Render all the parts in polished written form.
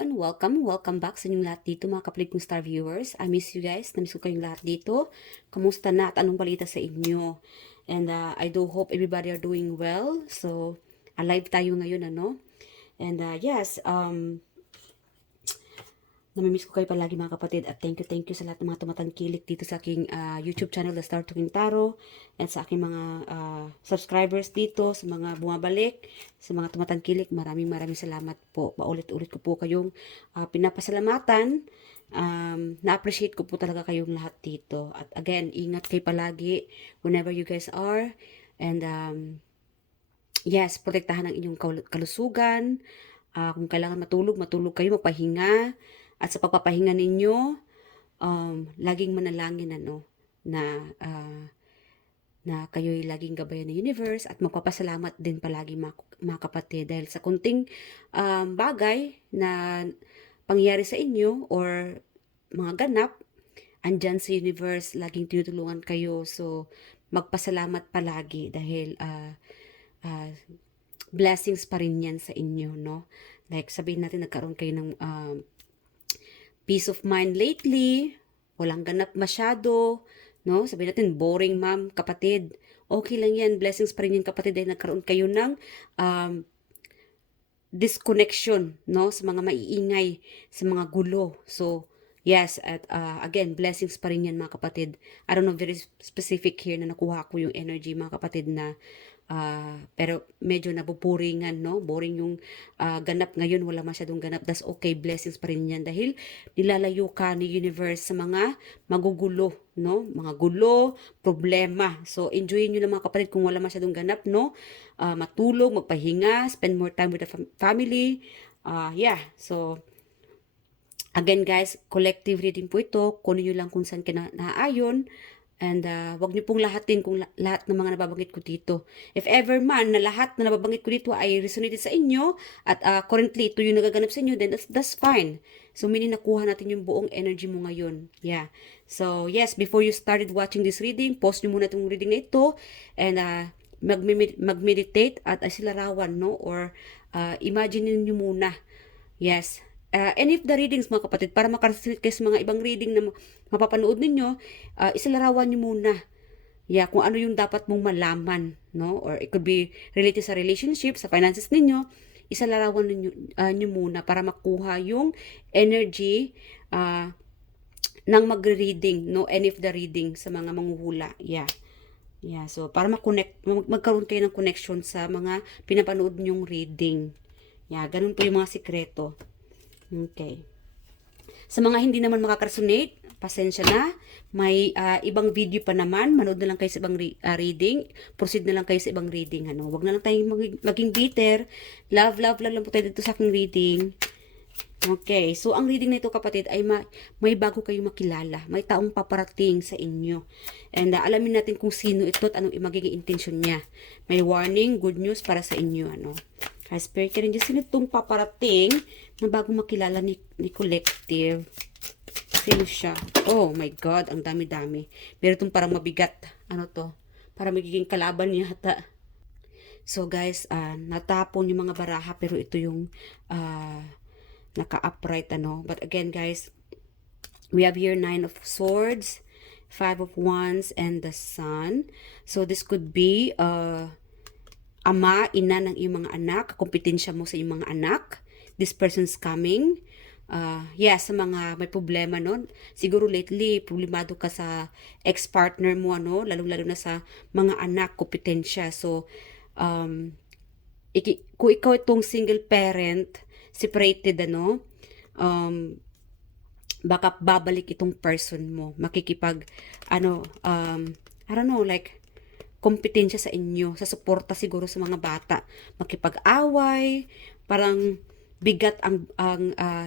and welcome back sa inyong lahat dito mga kapatid kong star viewers. I miss you guys, na-miss ko kayong lahat dito. Kamusta na at anong balita sa inyo? And I do hope everybody are doing well. So, alive tayo ngayon, ano? And yes, namimiss ko kayo palagi mga kapatid at thank you sa lahat ng mga tumatangkilik dito sa aking YouTube channel, The Star to Quintaro, and sa aking mga subscribers dito, sa mga bumabalik, sa mga tumatangkilik, maraming salamat po. Paulit-ulit ko po kayong pinapasalamatan. Na-appreciate ko po talaga kayong lahat dito. At again, ingat kayo palagi whenever you guys are. And yes, protektahan ang inyong kalusugan. Kung kailangan matulog kayo, magpahinga. At sa pagpapahinga ninyo, laging manalangin na kayo'y laging gabayan ng universe at magpapasalamat din palagi mga kapatid dahil sa kunting bagay na pangyayari sa inyo or mga ganap, andyan sa universe, laging tinutulungan kayo. So, magpasalamat palagi dahil blessings pa rin yan sa inyo, no? Like, sabihin natin nagkaroon kayo ng peace of mind lately, walang ganap masyado, no? Sabihin natin, boring ma'am, kapatid. Okay lang yan, blessings pa rin yan kapatid dahil nagkaroon kayo ng disconnection, no? Sa mga maiingay, sa mga gulo. So, yes, at again, blessings pa rin yan mga kapatid. I don't know, very specific here na nakuha ko yung energy mga kapatid na pero medyo nabuburingan, no? Boring yung ganap ngayon, wala masyadong ganap. That's okay, blessings pa rin yan dahil nilalayo ka ni universe sa mga magugulo, no? Mga gulo, problema. So, enjoyin nyo na mga kapatid kung wala masyadong ganap, no? Matulog, magpahinga, spend more time with the family. Yeah, so, again guys, collective reading po ito. Kunin nyo lang kung saan ka naayon. And wag niyo pong lahatin kung lahat ng mga nababanggit ko dito. If ever man na lahat na nababanggit ko dito ay resonated sa inyo at currently ito yung nagaganap sa inyo, then that's fine. So meaning nakuha natin yung buong energy mo ngayon. Yeah. So yes, before you started watching this reading, pause niyo muna itong reading na ito and mag-meditate at asilarawan, no? Or imagine niyo muna. Yes. Any of the readings mga kapatid, para makarasunod kayo sa mga ibang reading na mapapanood ninyo, isalarawan nyo muna. Yeah, kung ano yung dapat mong malaman, no? Or it could be related sa relationship, sa finances ninyo, isalarawan nyo muna para makuha yung energy ng magre-reading, no? Any of the reading sa mga manghuhula. Yeah. Yeah, so para magkaroon kayo ng connection sa mga pinapanood nyong reading. Yeah, ganun po yung mga sikreto. Okay. Sa mga hindi naman makaka-resonate, pasensya na. May ibang video pa naman. Manood na lang kayo sa ibang reading. Proceed na lang kayo sa ibang reading. Ano? Huwag na lang tayong maging bitter. Love lang po tayo dito sa aking reading. Okay. So, ang reading na ito, kapatid, ay may bago kayong makilala. May taong paparating sa inyo. And alamin natin kung sino ito at anong magiging intention niya. May warning, good news para sa inyo. Ano? Spirit ka rin dyan. Sino itong paparating na bago makilala ni Collective? Sino siya? Oh my God, ang dami-dami. Meron itong parang mabigat. Ano to? Para magiging kalaban niya hata. So guys, natapon yung mga baraha pero ito yung naka-upright, ano. But again guys, we have here 9 of Swords, 5 of Wands, and the Sun. So this could be ama, ina ng iyong mga anak, kompetensya mo sa iyong mga anak. This person's coming. Sa mga may problema, no? Siguro lately, problemado ka sa ex-partner mo, ano? Lalo-lalo na sa mga anak, kompetensya. So, kung ikaw itong single parent, separated, ano? Baka babalik itong person mo. Makikipag, I don't know, like, kompetensya sa inyo, sa suporta siguro sa mga bata, makipag-away, parang bigat ang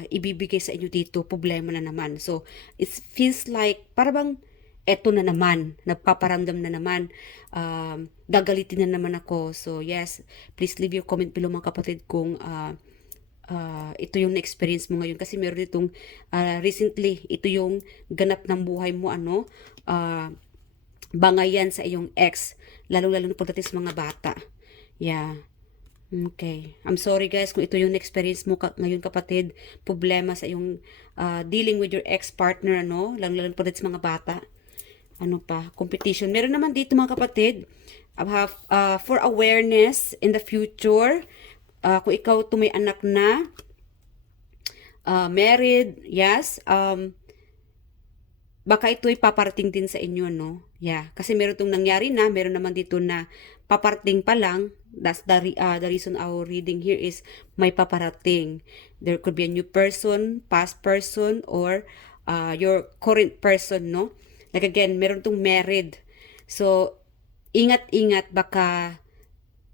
ibibigay sa inyo dito, problema na naman. So, it feels like, parang eto na naman, nagpaparamdam na naman, gagalitin na naman ako. So, yes, please leave your comment below mga kapatid kung ito yung na-experience mo ngayon. Kasi meron itong, recently, ito yung ganap ng buhay mo, ano, bangayan sa iyong ex, lalo-lalo na pagdating sa mga bata. Yeah. Okay. I'm sorry guys kung ito yung experience mo ngayon kapatid. Problema sa yung dealing with your ex-partner, ano? Lalo pa rin sa mga bata. Ano pa? Competition. Meron naman dito mga kapatid. For awareness in the future, kung ikaw may anak na, married, yes, baka ito'y paparating din sa inyo, no? Yeah, kasi meron itong nangyari na, meron naman dito na paparating pa lang. That's the reason our reading here is may paparating. There could be a new person, past person, or your current person, no? Like again, meron itong married. So, ingat-ingat, baka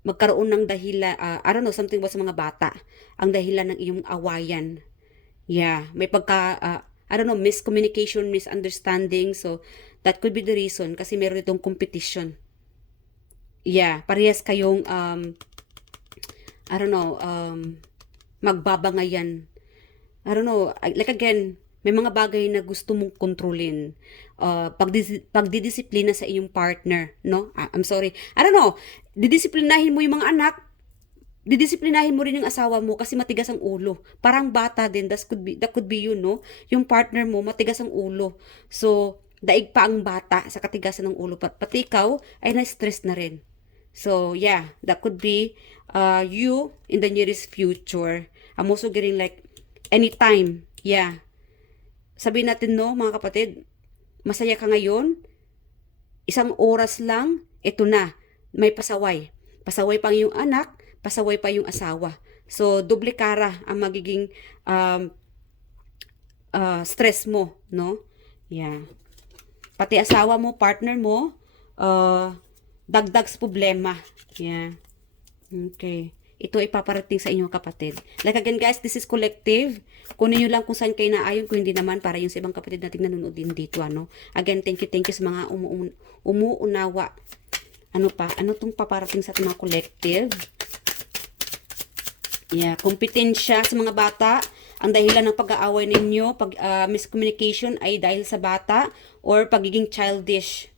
magkaroon ng dahilan, I don't know, something ba sa mga bata, ang dahilan ng iyong awayan. Yeah, may I don't know, miscommunication, misunderstanding. So, that could be the reason kasi meron itong competition. Yeah, parehas kayong, I don't know, magbabangayan. I don't know, like again, may mga bagay na gusto mong kontrolin. Pagdidisiplina sa iyong partner, no? I'm sorry. I don't know, didisiplinahin mo yung mga anak, didisiplinahin mo rin yung asawa mo kasi matigas ang ulo. Parang bata din, that could be you, no? Yung partner mo, matigas ang ulo. So, daig pa ang bata sa katigasan ng ulo. Pati ikaw ay na-stress na rin. So, yeah, that could be you in the nearest future. I'm also getting like, anytime, yeah. Sabihin natin, no, mga kapatid, masaya ka ngayon, isang oras lang, ito na, may pasaway. Pasaway pa yung anak, pasaway pa yung asawa. So, doble kara ang magiging stress mo, no? Yeah. Pati asawa mo, partner mo, dagdag sa problema. Yeah. Okay. Ito ay paparating sa inyong kapatid. Like again guys, this is collective. Kunin nyo lang kung saan kayo naayon, kung hindi naman para yung sa ibang kapatid nating nanonood din dito, ano. Again, thank you sa mga umuunawa. Ano pa? Ano tong paparating sa ating mga collective? Yeah, kompetensya sa mga bata. Ang dahilan ng pag-aaway ninyo, miscommunication ay dahil sa bata or pagiging childish.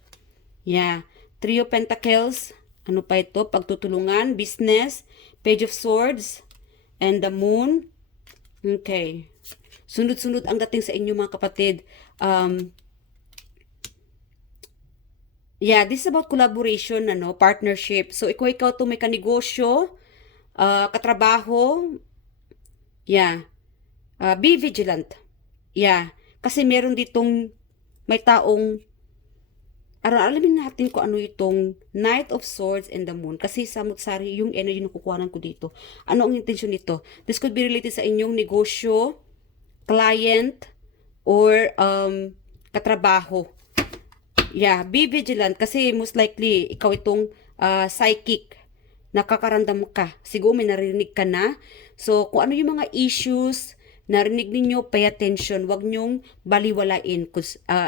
Yeah. Three of Pentacles. Ano pa ito? Pagtutulungan, business, Page of Swords, and the Moon. Okay. Sunod-sunod ang dating sa inyo mga kapatid. Yeah, this is about collaboration, ano, partnership. So, ikaw to may kanegosyo, katrabaho, yeah, be vigilant. Yeah, kasi meron ditong may taong alamin natin kung ano itong Knight of Swords and the Moon. Kasi samut-sari yung energy na kukuhanan ko dito. Ano ang intention nito? This could be related sa inyong negosyo, client, or katrabaho. Yeah, be vigilant kasi most likely ikaw itong psychic. Nakakaramdam ka. Siguro may narinig ka na. So, kung ano yung mga issues narinig ninyo, pay attention. Huwag nyong baliwalain.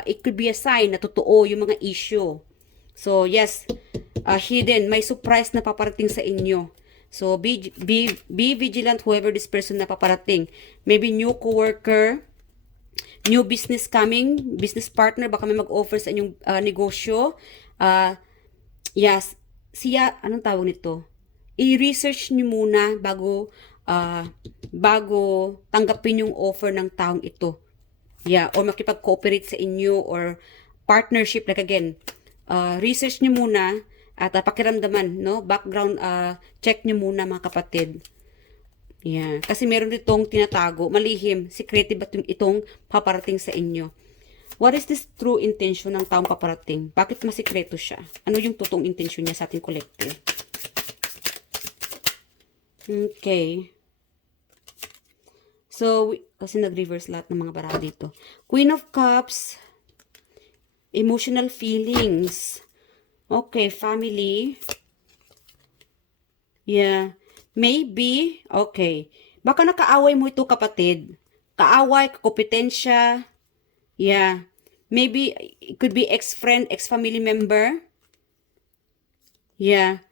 It could be a sign na totoo yung mga issue. So, yes, hidden. May surprise na paparating sa inyo. So, be vigilant whoever this person na paparating. Maybe new coworker, new business coming, business partner, baka may mag-offer sa inyong negosyo. Yes, anong tawag nito? I-research nyo muna bago tanggapin yung offer ng taong ito. Yeah, or makipag-cooperate sa inyo or partnership. Like again, research nyo muna at pakiramdaman, no? Background check nyo muna mga kapatid. Yeah, kasi meron ditong tinatago, malihim, secretive itong paparating sa inyo. What is this true intention ng taong paparating? Bakit masikreto siya? Ano yung totoong intention niya sa ating collective? Okay. So, kasi nag-reverse lahat ng mga baraha dito. Queen of Cups, emotional feelings. Okay, family. Yeah. Maybe, okay. Baka nakaaway mo ito kapatid. Kaaway, kakompetensya. Yeah. Maybe, it could be ex-friend, ex-family member. Yeah.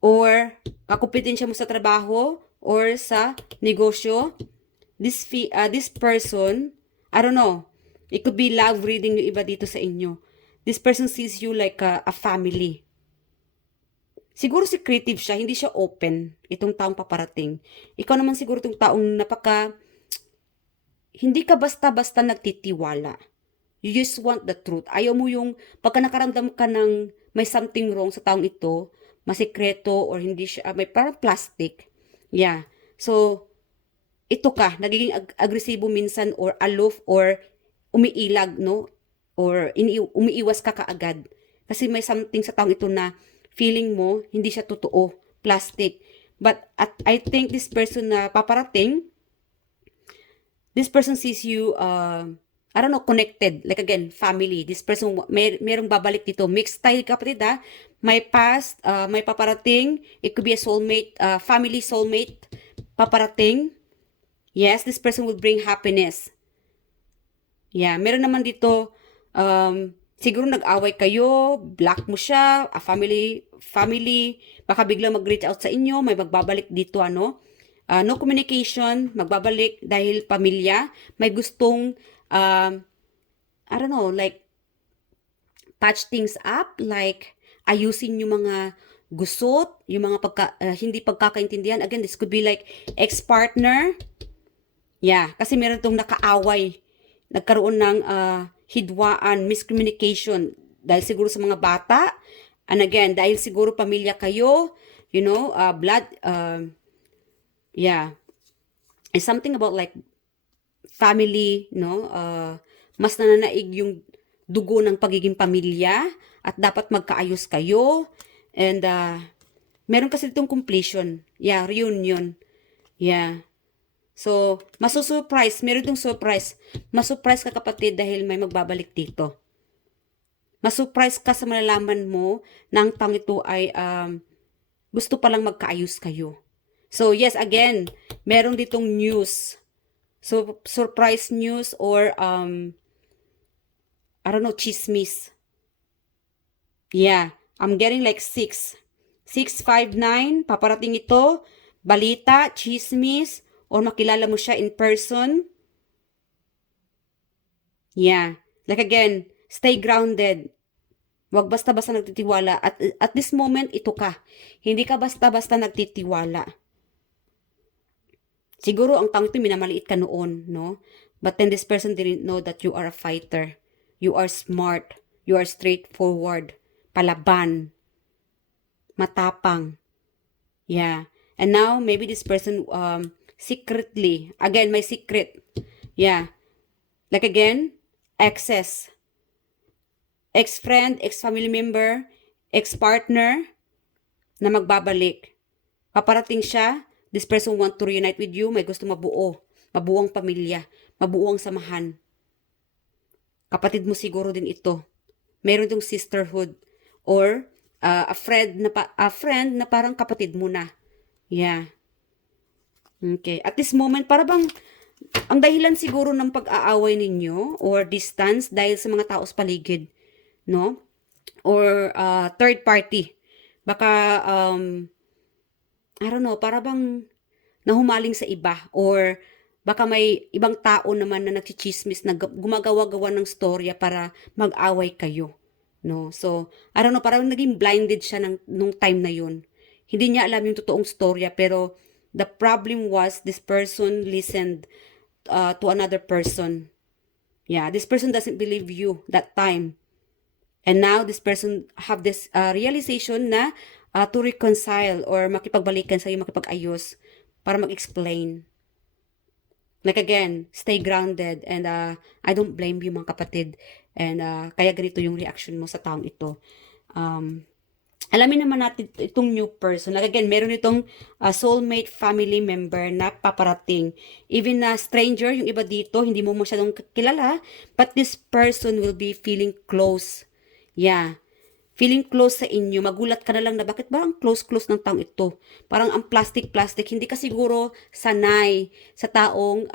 Or, kakompetensya mo sa trabaho or sa negosyo. This person, I don't know, it could be love reading yung iba dito sa inyo. This person sees you like a family. siguro secretive siya, hindi siya open, itong taong paparating. Ikaw naman siguro itong taong hindi ka basta-basta nagtitiwala. You just want the truth. Ayaw mo yung, pagka nakaramdam ka ng may something wrong sa taong ito, masikreto or hindi siya, may parang plastic. Yeah. So, ito ka, nagiging agresibo minsan or aloof or umiilag, no? Or umiiwas ka kaagad. Kasi may something sa taong ito na feeling mo, hindi siya totoo, plastic. But I think this person na paparating, this person sees you, I don't know, connected. Like again, family. This person, merong babalik dito. Mixed style kapatid ha. May past, may paparating. It could be a soulmate, family soulmate. Paparating. Yes, this person will bring happiness. Yeah, meron naman dito, siguro nag-away kayo, block mo siya, a family, baka biglang mag-reach out sa inyo, may magbabalik dito, ano, no communication, magbabalik dahil pamilya, may gustong, I don't know, like, patch things up, like, ayusin yung mga gusot, yung mga hindi pagkakaintindihan. Again, this could be like ex-partner. Yeah, kasi meron tong nakaaway, nagkaroon ng hidwaan, miscommunication, dahil siguro sa mga bata, and again, dahil siguro pamilya kayo, you know, blood, yeah, it's something about like family, no, mas nananaig yung dugo ng pagiging pamilya, at dapat magkaayos kayo, and meron kasi itong completion, yeah, reunion, yeah. So, masusurprise, meron itong surprise. Masurprise ka kapatid dahil may magbabalik dito. Masurprise ka sa malalaman mo na ang taong ito ay gusto palang magkaayos kayo. So, yes, again, meron ditong news. So, surprise news or, I don't know, chismis. Yeah, I'm getting like 6. 659, paparating ito, balita, chismis, or makilala mo siya in person. Yeah. Like again, stay grounded. Huwag basta-basta nagtitiwala. At this moment, ito ka. Hindi ka basta-basta nagtitiwala. Siguro ang taong ito minamaliit ka noon, no? But then this person didn't know that you are a fighter. You are smart. You are straightforward. Palaban. Matapang. Yeah. And now, maybe this person, secretly, again, may secret. Yeah. Like again, exes. Ex-friend, ex-family member, ex-partner na magbabalik. Paparating siya, this person want to reunite with you, may gusto mabuo, mabuong pamilya, mabuong samahan. Kapatid mo siguro din ito. Meron itong sisterhood or a friend na parang kapatid mo na. Yeah. Okay. At this moment, para bang ang dahilan siguro ng pag-aaway ninyo or distance dahil sa mga tao sa paligid, no? Or third party. Baka, I don't know, para bang nahumaling sa iba or baka may ibang tao naman na nagchichismis na gumagawa-gawa ng storya para mag-away kayo. No? So, I don't know, parang naging blinded siya nung time na yun. Hindi niya alam yung totoong storya, pero the problem was this person listened to another person. Yeah, this person doesn't believe you that time. And now this person have this realization na to reconcile or makipagbalikan sa'yo, makipag-ayos para mag-explain. Like again, stay grounded and I don't blame you mga kapatid. And kaya ganito yung reaction mo sa taong ito. Alamin naman natin itong new person. Like again, meron itong soulmate family member na paparating. Even na stranger, yung iba dito, hindi mo masyadong kilala, but this person will be feeling close. Yeah. Feeling close sa inyo. Magulat ka na lang na bakit ba ang close-close ng taong ito? Parang ang plastic-plastic. Hindi ka siguro sanay sa taong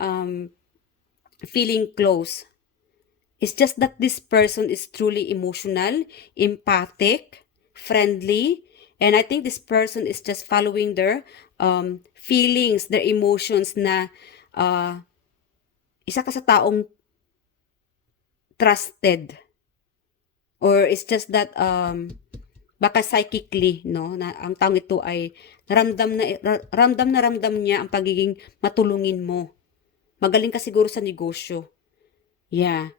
feeling close. It's just that this person is truly emotional, empathic, friendly, and I think this person is just following their feelings, their emotions na isa ka sa taong trusted. Or it's just that baka psychically, no, na ang taong ito ay ramdam na ramdam niya ang pagiging matulungin mo. Magaling ka siguro sa negosyo. Yeah.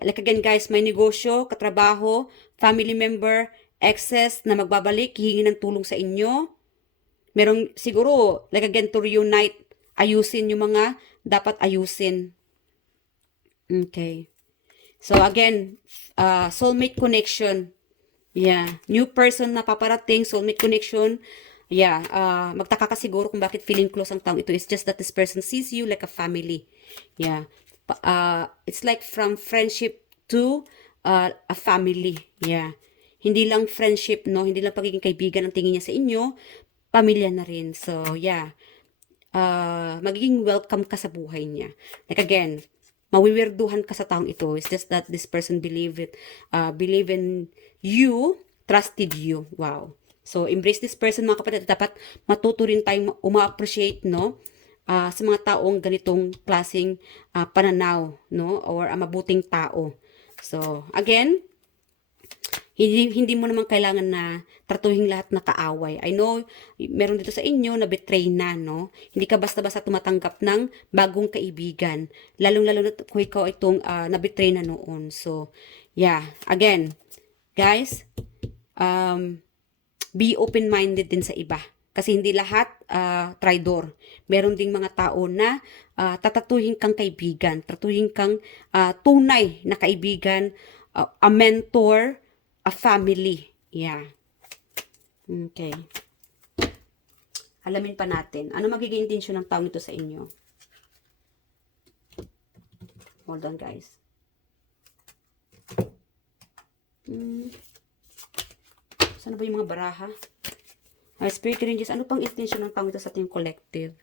Like again guys, may negosyo, katrabaho, family member, exes na magbabalik, hihingi ng tulong sa inyo. Merong siguro, like again, to reunite, ayusin yung mga dapat ayusin. Okay. So again, soulmate connection. Yeah. New person na paparating, soulmate connection. Yeah. Magtaka ka siguro kung bakit feeling close ang taong ito. It's just that this person sees you like a family. Yeah. It's like from friendship to a family. Yeah. Hindi lang friendship, no? Hindi lang pagiging kaibigan ang tingin niya sa inyo. Pamilya na rin. So, yeah. Magiging welcome ka sa buhay niya. Like again, mawiwirduhan ka sa taong ito. It's just that this person believe in you, trusted you. Wow. So, embrace this person, mga kapatid. Dapat matuto rin tayong uma-appreciate, no? Sa mga taong ganitong klaseng pananaw, no? Or mabuting tao. So, again, hindi mo naman kailangan na tratuhin lahat na kaaway. I know, meron dito sa inyo na betray na, no? Hindi ka basta-basta tumatanggap ng bagong kaibigan. Lalong-lalo na kung ikaw itong na-betray na noon. So, yeah. Again, guys, be open-minded din sa iba. Kasi hindi lahat traidor. Meron ding mga tao na tatatuhin kang kaibigan, tratuhin kang tunay na kaibigan, a mentor, a family. Yeah. Okay. Alamin pa natin. Ano magiging intensyon ng taong ito sa inyo? Hold on, guys. Saan ba yung mga baraha? Spirit Rangers, ano pang intensyon ng taong ito sa ating collective?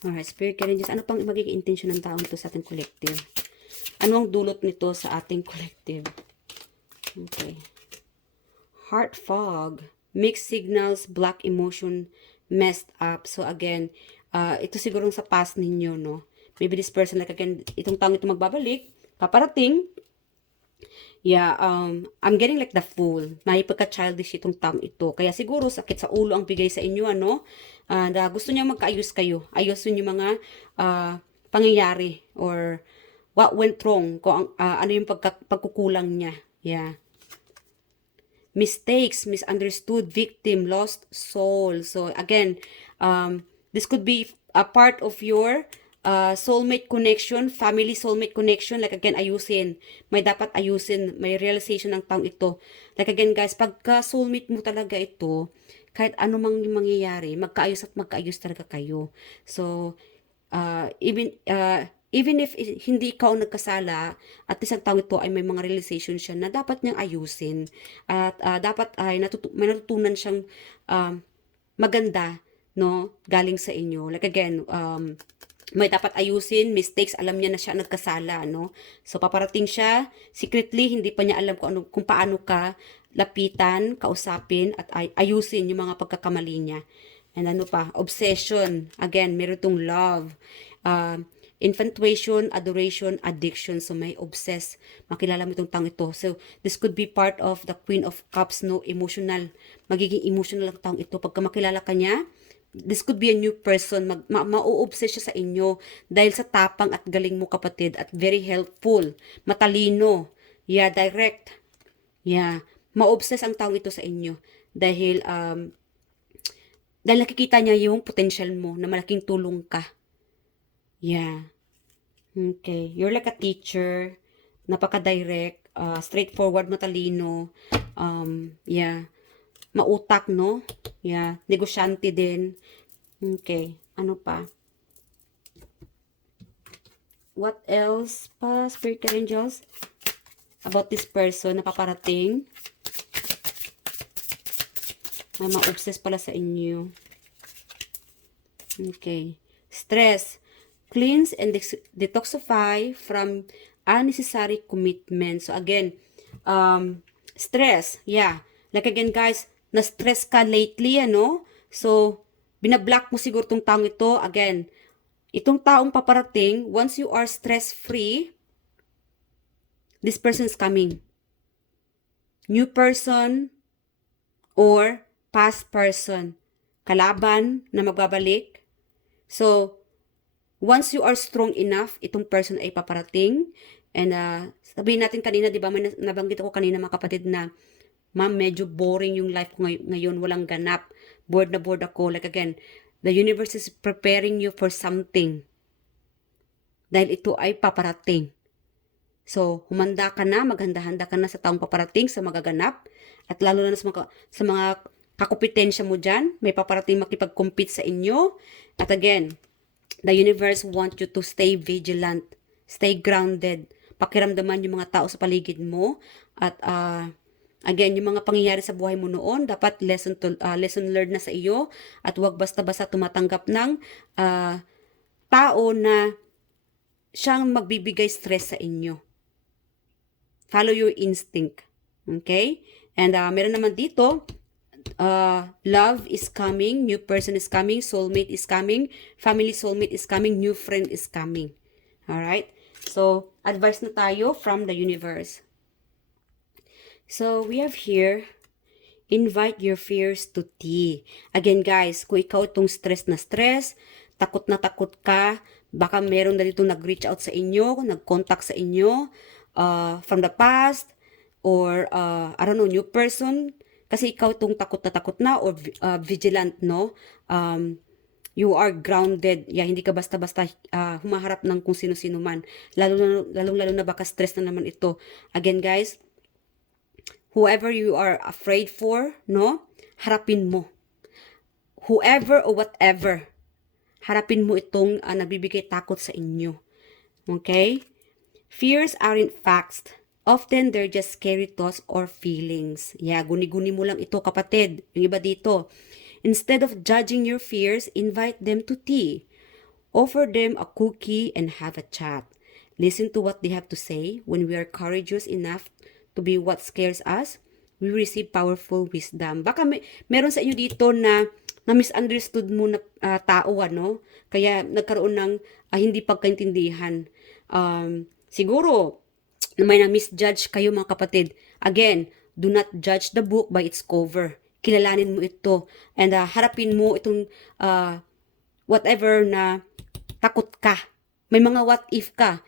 Alright, Spirit Rangers, ano pang magiging intensyon ng taong ito sa ating collective? Ano ang dulot nito sa ating collective? Okay. Heart fog. Mixed signals, black emotion, messed up. So again, ito siguro sa past ninyo, no? Maybe this person, like again, itong taong ito magbabalik, paparating. Yeah, I'm getting like the fool. May pagka-childish itong taong ito. Kaya siguro sakit sa ulo ang bigay sa inyo, ano? Gusto niya magkaayos kayo. Ayusin yung mga pangyayari or what went wrong, kung ano yung pagkukulang niya. Yeah. Mistakes, misunderstood, victim, lost soul. So again, this could be a part of your soulmate connection, family soulmate connection. Like again, ayusin. May dapat ayusin. May realization ng taong ito. Like again guys, pagka soulmate mo talaga ito, kahit ano mang mangyayari, magkaayos at magkaayos talaga kayo. So, even if hindi ikaw nagkasala, at least ang tao ito ay may mga realization siya na dapat niyang ayusin. At dapat ay may natutunan siyang maganda, no, galing sa inyo. Like again, may dapat ayusin, mistakes, alam niya na siya nagkasala, no? So, paparating siya, secretly, hindi pa niya alam kung paano ka lapitan, kausapin, at ayusin yung mga pagkakamali niya. And ano pa, obsession. Again, meron itong love. Infatuation, adoration, addiction. So, may obsess. Makilala mo itong tang ito. So, this could be part of the Queen of Cups, no? Emotional. Magiging emotional ang taong ito. Pagka makilala ka niya, this could be a new person. Ma-obsess siya sa inyo dahil sa tapang at galing mo, kapatid, at very helpful. Matalino. Yeah, direct. Yeah. Ma-obsess ang taong ito sa inyo dahil nakikita niya yung potential mo na malaking tulong ka. Yeah. Okay. You're like a teacher. Napaka-direct. Straightforward, matalino. Yeah. Mautak, no? Yeah. Negosyante din. Okay. Ano pa? What else pa, Spirit Angels? About this person na paparating. May ma-obsess pala sa inyo. Okay. Stress. Cleanse and detoxify from unnecessary commitment. So again, stress. Yeah. Like again guys, na-stress ka lately, ano? So, binablock mo siguro itong taong ito. Again, itong taong paparating, once you are stress-free, this person is coming. New person, or past person, kalaban na magbabalik. So, once you are strong enough, itong person ay paparating. And sabihin natin kanina, di ba, may nabanggit ako kanina mga kapatid na, ma'am, medyo boring yung life ko ngayon, walang ganap. Bored na bored ako. Like again, the universe is preparing you for something. Dahil ito ay paparating. So, humanda ka na, maghanda-handa ka na sa taong paparating, sa magaganap. At lalo na sa mga kakumpetensya mo dyan, may paparating makipag-compete sa inyo. At again, the universe wants you to stay vigilant, stay grounded. Pakiramdaman yung mga tao sa paligid mo. At again, yung mga pangyayari sa buhay mo noon, dapat lesson learned na sa iyo. At huwag basta-basta tumatanggap ng tao na siyang magbibigay stress sa inyo. Follow your instinct. Okay? And meron naman dito, love is coming, new person is coming, soulmate is coming, family soulmate is coming, new friend is coming. Alright? So, advice na tayo from the universe. So, we have here, invite your fears to tea. Again guys, kung ikaw itong stress, takot na takot ka, baka meron na dito nag-reach out sa inyo, nag-contact sa inyo, from the past, or I don't know, new person, kasi ikaw itong takot na or vigilant, no? You are grounded. Yeah, hindi ka basta-basta humaharap ng kung sino-sino man. Lalong-lalo na baka stress na naman ito. Again, guys, whoever you are afraid for, no? Harapin mo. Whoever or whatever, harapin mo itong nagbibigay takot sa inyo. Okay? Fears aren't facts. Often, they're just scary thoughts or feelings. Yeah, guni-guni mo lang ito, kapatid. Yung iba dito. Instead of judging your fears, invite them to tea. Offer them a cookie and have a chat. Listen to what they have to say. When we are courageous enough to be what scares us, we receive powerful wisdom. Baka meron sa inyo dito na misunderstood mo na tao, ano? Kaya nagkaroon ng hindi pagkaintindihan. Siguro, may na-misjudge kayo mga kapatid. Again, do not judge the book by its cover. Kilalanin mo ito. And harapin mo itong whatever na takot ka. May mga what if ka.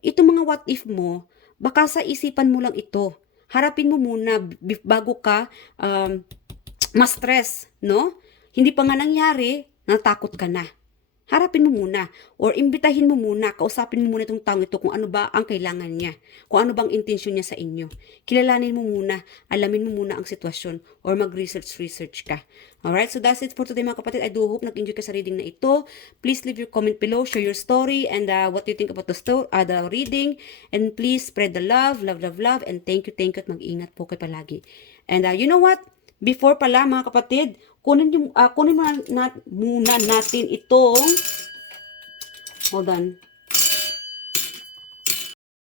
Itong mga what if mo, baka sa isipan mo lang ito. Harapin mo muna bago ka ma-stress, no? Hindi pa nga nangyari, natakot ka na. Harapin mo muna or imbitahin mo muna, kausapin mo muna itong taong ito kung ano ba ang kailangan niya, kung ano bang intensyon niya sa inyo. Kilalanin mo muna, alamin mo muna ang sitwasyon or mag-research ka. Alright, so that's it for today mga kapatid. I do hope nag-enjoy ka sa reading na ito. Please leave your comment below, share your story and what you think about the reading. And please spread the love, and thank you at mag-ingat po kayo palagi. And you know what? Before pala mga kapatid, kunin muna natin itong, hold on,